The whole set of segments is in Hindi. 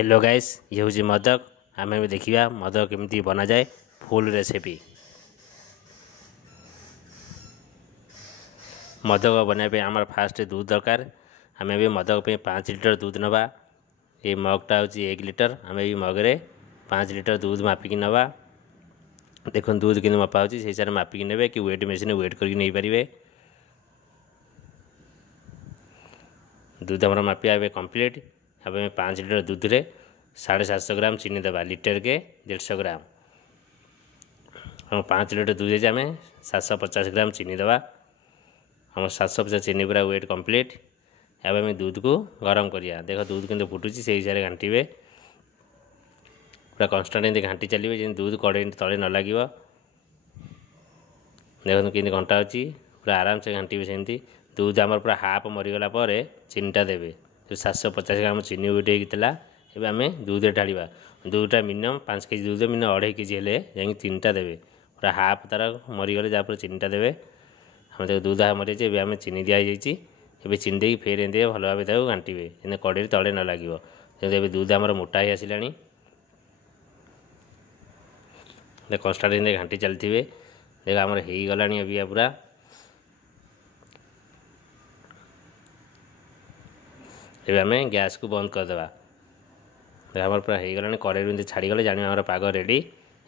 हेलो गाइस, ये हूँ मदक। आम भी देखा मदक केमी बना जाए फुल रेसिपी। मदक बनाइए आम फास्ट दूध दरकार। आम भी मदक पे 5 लिटर दूध नवा। ये मगटा हूँ 1 लिटर। आम भी मगरे 5 लिटर दूध मापिकी नवा। देखो दूध कि मपा होती से हिसाब मापिकी ने कि वेट मेसीन वेट करके नहीं पारे। दूध आम मापिया कंप्लीट। अब 5 लिटर दूध रे 750 ग्राम चीनी दबा। लिटर के 150 ग्राम। हम 5 लिटर दूध आम 750 ग्राम चीनी दबा। हम 750 चीनी पूरा वेट कंप्लीट। अब आम दूध को गरम करिया। देख दूध किंतु फुटुची से हिसाब से घांटे पूरा कन्स्टाट एमती घांटी चलिए जमी दूध कड़े तले न लगे। देखो कि घंटा अच्छी पूरा आराम से घांटे सेमती। दूध आम पूरा हाफ मरीगला चीनीटा देवे। जो 750 ग्राम चीनी वेट होता है आम दूध ढाड़ा। दूधटा मिनिमम 5 केजी दूध मिनिमम 2.5 केजी हेले जाकि चीनीटा देवे। पूरा हाफ तार मरीगले जहाँ चीनीटा देवे। हम देखो दूध हाफ मरी जाए आम चीनी दिखाई चीनी दे फेर एमती भल भाव घांटे कड़े तले न लगे। दूध आम मोटा ही आसला। कन्स्टाट एमती घांटी चलते देख आमर हो गला अभी पूरा। ए आम गैस को बंद करदे। देख आम पूरा हो गला कड़े एमती छाड़गले जान आम पाग रेडी।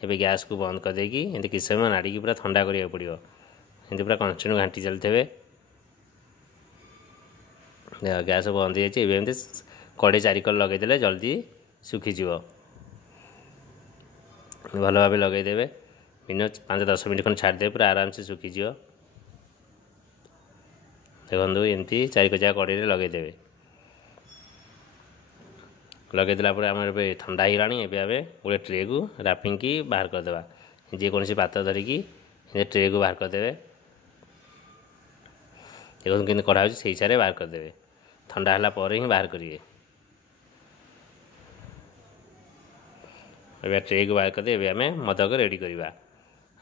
एवं गैस को बंद करदे एमती किस समय नाड़ी पूरा ठंडा करा पड़ो। एमती पूरा कन्स्टाट घांटी चलते। गैस बंद हो जाए एमती कड़े चारिकल लगेदे जल्दी सुखीज। भल भाव लगेदेवे मिनिमम 5-10 मिनट खंड छाड़दे पूरा आराम से सुखीज। देखो एमती चारिकचा कड़े लगेदेवे। लगेदेला आम ठंडा हो गला। गोटे ट्रे को रापिंग की बाहर करदे। जेकोसी पात्र धरिकी ट्रे को बाहर करदे। देखो कि कड़ा से हिसाब से बाहर करदे। ठंडा है ही बाहर करेंगे। ए ट्रे को बाहर करदे। आम मदक रेडी करवा।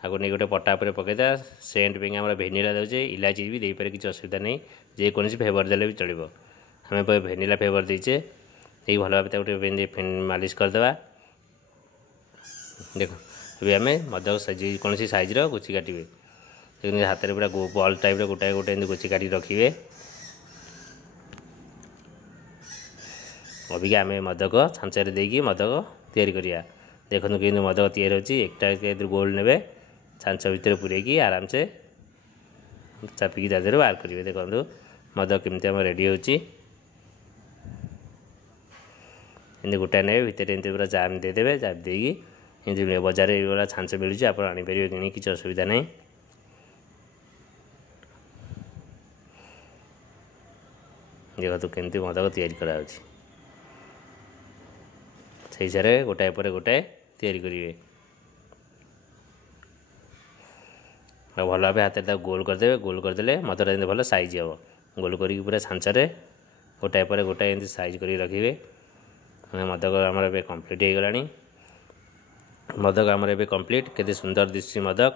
आगे नहीं गोटे पटा पर पकईदा। सेंट पे आम भेनिला दे इलायची भी देपारे किसी असुविधा नहीं। जेकोसी फ्लेवर देले भी चलो। आम भेनिला फ्लेवर देचे ये भल भाव गोटे मालिश करदे। देख ये आम मदक कौन सैज्र गुची काटे। देखते हाथ में पूरा बल टाइप गोटाए गोटे गुची काटी रखिए। अभी आम मदक छांचारे देकी मदक तैयारी करिया। देखो कि मदक तैयारी होची। एकटा गोल ने छांच भितर पूरेकी आराम से चापिकी दादर बाहर करेंगे। देखो मदक केमती आम रेडी होची। एमती गोटाए ने भितर एमती पूरा जाम देदेवे। जाम देकी एमती बजार ये छांच मिलूँ आप आनीपर कि किसी असुविधा नहीं। देखो केमती मदक तैयारी कराऊँ से हिसाब से गोटाए पर गोटाए तैयारी करेंगे। भल भाव हाथ गोल करदे। गोल करदे मदटा जमी भल साइज हे। गोल करके पूरा छांचारे गोटाए पर गोटाए एमती साइज कर रखिए। मदक आमर ए कंप्लीट हो गला। मदक आमर ए कंप्लीट। केते सुंदर दिशुची मदक।